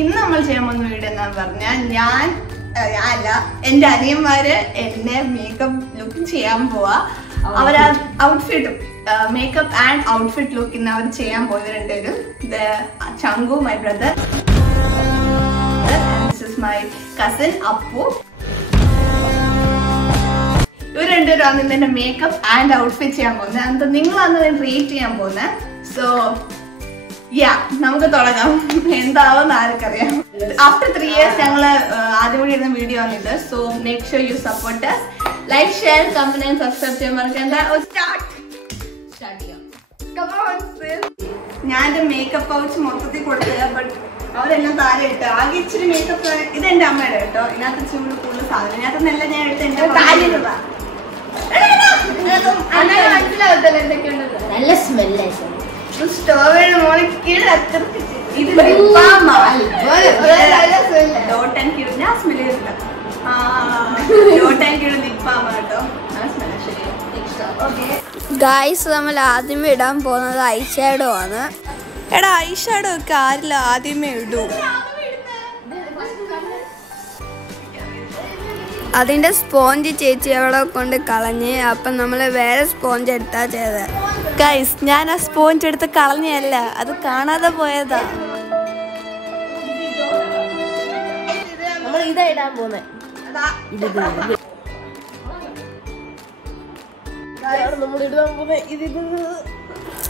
ഇന്ന് നമ്മൾ ചെയ്യാൻ പോകുന്ന വീഡിയോ എന്താന്ന് പറഞ്ഞാൽ ഞാനല്ല എന്റെ അനിയന്മാര് എന്നെ മേക്കപ്പ് ലുക്ക് ചെയ്യാൻ പോവാ. അവര് ഔട്ട്ഫിറ്റും മേക്കപ്പ് ആൻഡ് ഔട്ട്ഫിറ്റ് ലുക്ക് ഇന്ന് അവർ ചെയ്യാൻ പോയത് രണ്ടുപേരും. Chanku my brother, this is my cousin Appu. ഇവർ രണ്ടുപേരും ഇന്ന് മേക്കപ്പ് ആൻഡ് ഔട്ട്ഫിറ്റ് ചെയ്യാൻ പോകുന്നത്. എന്നിട്ട് നിങ്ങളാണ് റേറ്റ് ചെയ്യാൻ പോകുന്നത്. സോ നമുക്ക് തുടങ്ങാം. എന്താവും ആർക്കറിയാം. ആഫ്റ്റർ 3 years ഞങ്ങള് ആദ്യകൂടി ഇരുന്ന വീഡിയോ ആണിത്. So make sure you support us. Like, share, comment and subscribe ചെയ്യാൻ മറക്കണ്ട. സ്റ്റാർട്ട് ചെയ്യാം. ഞാൻ എന്റെ മേക്കപ്പ് പൗച്ച് മൊത്തത്തിൽ കൊടുത്തത്. ബട്ട് അവരെല്ലാം താഴെ ഇട്ട് ആകെ ഇച്ചിരി മേക്കപ്പ്. ഇത് എന്റെ അമ്മയുടെ കേട്ടോ. ഇതിനകത്ത് ചൂട് കൂടുതൽ സാധനം. ഇതിനകത്തൊന്നല്ല ഞാൻ എടുത്ത് എന്റെ മനസ്സിലാവത്തല്ലോ എന്തൊക്കെയുണ്ട്. നല്ല സ്മെല്ല്. സ്ട്രോബെറിയുടെ മോളിൽ കീഴ് ഞാൻ സ്മെല് ചെയ്തില്ല. കേട്ടോ. ഗായ്സ്, നമ്മൾ ആദ്യമേ ഇടാൻ പോകുന്നത് ഐഷാഡോ ആണ്. എടാ, ഐഷാഡോ ഒക്കെ ആരില്ല ആദ്യമേ ഇടൂ. അതിന്റെ സ്പോഞ്ച് ചേച്ചി അവിടെ കൊണ്ട് കളഞ്ഞ്. അപ്പം നമ്മൾ വേറെ സ്പോഞ്ച് എടുത്താ ചെയ്തത്. ഗൈസ്, ഞാൻ ആ സ്പോഞ്ച് എടുത്ത് കളഞ്ഞല്ല, അത് കാണാതെ പോയതാ. നമ്മൾ ഇതാ ഇടാൻ പോകുന്നത്.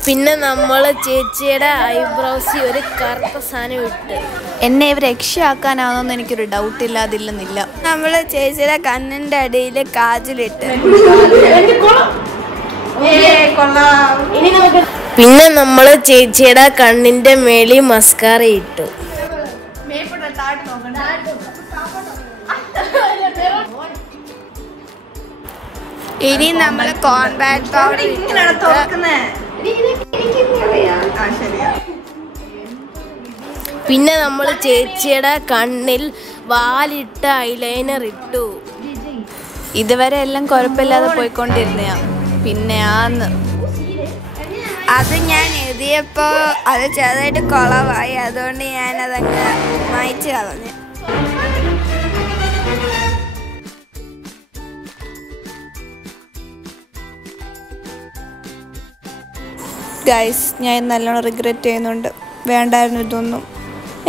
പിന്നെ നമ്മള് ചേച്ചിയുടെ ഐബ്രോസിൽ ഒരു കറുത്ത സാധനം ഇട്ട്. എന്നെ ഇവർ രക്ഷയാക്കാനാണെന്ന് എനിക്കൊരു ഡൗട്ട് ഇല്ല, അതില്ലെന്നില്ല. നമ്മള് ചേച്ചിയുടെ കണ്ണിന്റെ അടിയിൽ കാജലിട്ട്. പിന്നെ നമ്മള് ചേച്ചിയുടെ കണ്ണിന്റെ മേളിൽ മസ്കാര ഇട്ടു. ഇനി നമ്മള് കോൺടാക്ട് പൗഡർ പിന്നെ നമ്മള് ചേച്ചിയുടെ കണ്ണിൽ വാലിട്ട ഐലൈനർ ഇട്ടു. ഇതുവരെ എല്ലാം കുഴപ്പമില്ലാതെ പോയിക്കൊണ്ടിരുന്നയാ. പിന്നെ അത് ഞാൻ എഴുതിയപ്പോ അത് ചെറുതായിട്ട് കുളവായി. അതുകൊണ്ട് ഞാൻ അതങ്ങ് മായ്ച്ചു കളഞ്ഞു. ഗൈസ്, ഞാൻ നല്ലോണം റിഗ്രറ്റ് ചെയ്യുന്നുണ്ട്. വേണ്ടായിരുന്നു ഇതൊന്നും.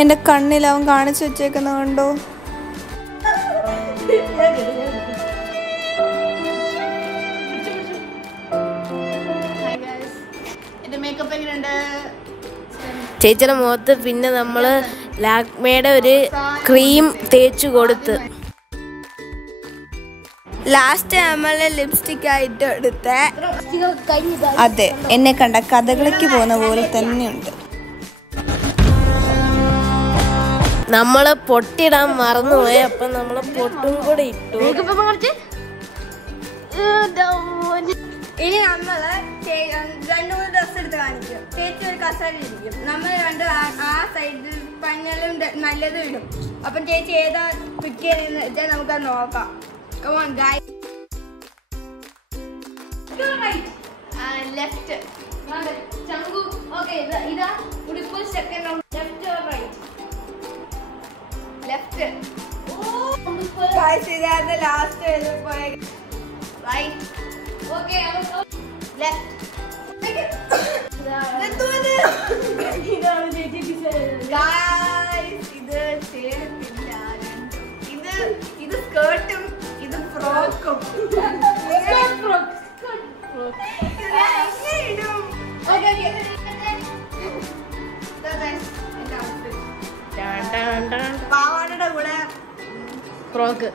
എൻ്റെ കണ്ണിൽ അവൻ കാണിച്ചു വെച്ചേക്കുന്ന കണ്ടോ. ചേച്ചിയുടെ മുഖത്ത് പിന്നെ നമ്മള് ലാക്മേയുടെ ഒരു ക്രീം തേച്ചു കൊടുത്ത്. ലാസ്റ്റ് നമ്മള് ലിപ്സ്റ്റിക് ആയിട്ട് എടുത്ത. അതെ, എന്നെ കണ്ട കഥകളിക്ക് പോകുന്ന പോലെ തന്നെയുണ്ട്. നമ്മള് പൊട്ടിടാൻ മറന്നുപോയി. അപ്പൊ നമ്മള് പൊട്ടും കൂടെ ഇട്ടു. ഇനി നമ്മള് 2-3 ഡ്രസ് എടുത്ത് കാണിക്കും. ചേച്ചി ഒരു കസേരയിൽ ഇരിക്കും. നമ്മൾ രണ്ടും ആ സൈഡിൽ പഞ്ഞലും നല്ലതും ഇടും. അപ്പം ചേച്ചി ഏതാ പിക്ക് ചെയ്തെന്ന് വെച്ചാൽ നമുക്കത് നോക്കാം. Come on, guys. Left. Changu. Okay, ida udippu second round. Left or right? Left. Oh, guys, ida the last point. Right. Okay, Left. ഇതാണ് ചേച്ചി Guys, ഇത് ചേർത്തില്ല. ഇത് സ്കേർട്ടും ഇത് ഫ്രോക്കും. പാവാടയുടെ കൂടെ ഫ്രോക്ക്.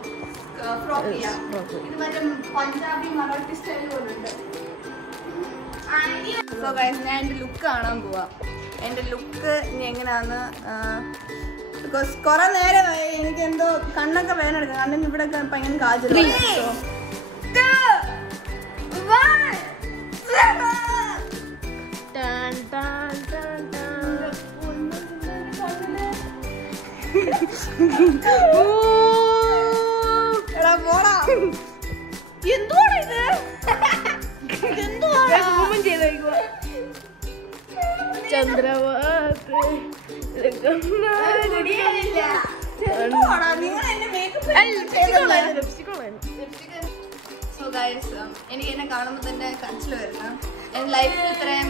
ഇത് മറ്റേ പഞ്ചാബി മറാഠി സ്റ്റൈൽ പോലുണ്ട്. സോ ഗൈസ്, ഞാൻ എൻ്റെ ലുക്ക് കാണാൻ പോവാ. എൻ്റെ ലുക്ക് ഇനി എങ്ങനെയാന്ന്. ബിക്കോസ് കുറെ നേരമായി എനിക്ക് എന്തോ കണ്ണൊക്കെ വേനെടുക്കാം. കണ്ണിന് ഇവിടെ ഭയങ്കര കാജൽ. എടാ പോടാ, എന്തുവാണ് ഇത്? എന്തുവാ ചന്ദ്രവാ സോ ഗൈസ്, എനിക്ക് എന്നെ കാണുമ്പോൾ തന്നെ കരച്ചിൽ വരുന്നു. എന്റെ ലൈഫിൽ ഇത്രയും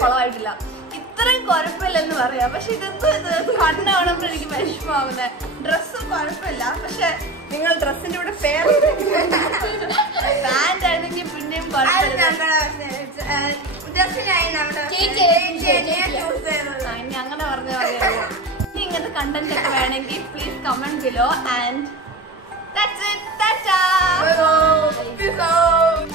കുളമായിട്ടില്ല. ഇത്രയും കുഴപ്പമില്ലെന്ന് പറയാം, പക്ഷെ ഇതെന്തോ ഇത് കണ്ണ് കാണുമ്പോൾ എനിക്ക് വിഷമാവുന്നത്. ഡ്രസ്സ് കുഴപ്പമില്ല, പക്ഷെ നിങ്ങൾ ഡ്രസ്സിന്റെ കൂടെ ഫെയർ പാന്റ് ആണെങ്കിൽ പിന്നെയും കുഴപ്പമില്ല. ഇനി അങ്ങനെ പറഞ്ഞ പറയാം. ഇനി ഇങ്ങനത്തെ കണ്ടന്റ് ഒക്കെ വേണമെങ്കിൽ please comment below and that's it. Ta-ta. Peace out.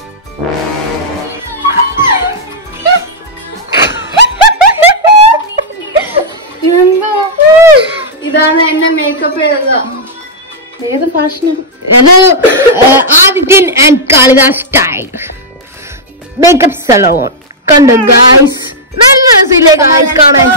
ഇതാണ് എന്നെ മേക്കപ്പ് ചെയ്തത്. ഏത് ഫാഷനും. Hello, Adithyan and Kalidas style makeup salon. കണ്ടോ ഗൈസ്, നല്ല രസമില്ലേ ഗൈസ് കാണാൻ.